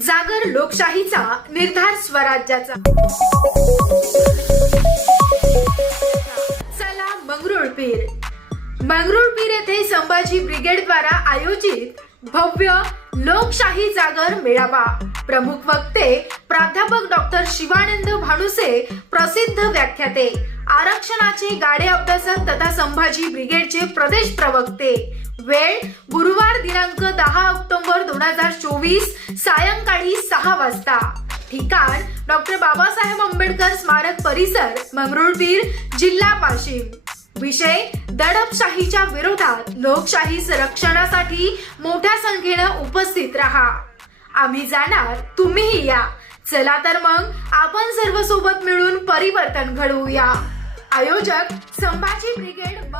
जागर लोकशाहीचा निर्धार स्वराज्याचा. चला मंगरुळपीर मंगरुळपीर येथे संभाजी ब्रिगेड द्वारा आयोजित भव्य लोकशाही जागर मेळावा. प्रमुख वक्ते प्राध्यापक डॉक्टर शिवानंद भानुसे प्रसिद्ध व्याख्याते. आरक्षणाचे गाडे अभ्यासक तथा संभाजी ब्रिगेडचे प्रदेश प्रवक्ते. वेळ गुरुवार दिनांक दहा ऑक्टोबर दोन हजार चोवीस सायंकाळी सहा वाजता. ठिकाण डॉक्टर बाबासाहेब आंबेडकर स्मारक परिसर मंगरुळपीर जिल्हा वाशिम. विषय दडपशाहीच्या विरोधात लोकशाही संरक्षणासाठी मोठ्या संख्येनं उपस्थित राहा. आम्ही जाणार तुम्हीही या. चला तर मग आपण सर्व सोबत मिळून परिवर्तन घडवूया. आयोजक संभाजी ब्रिगेड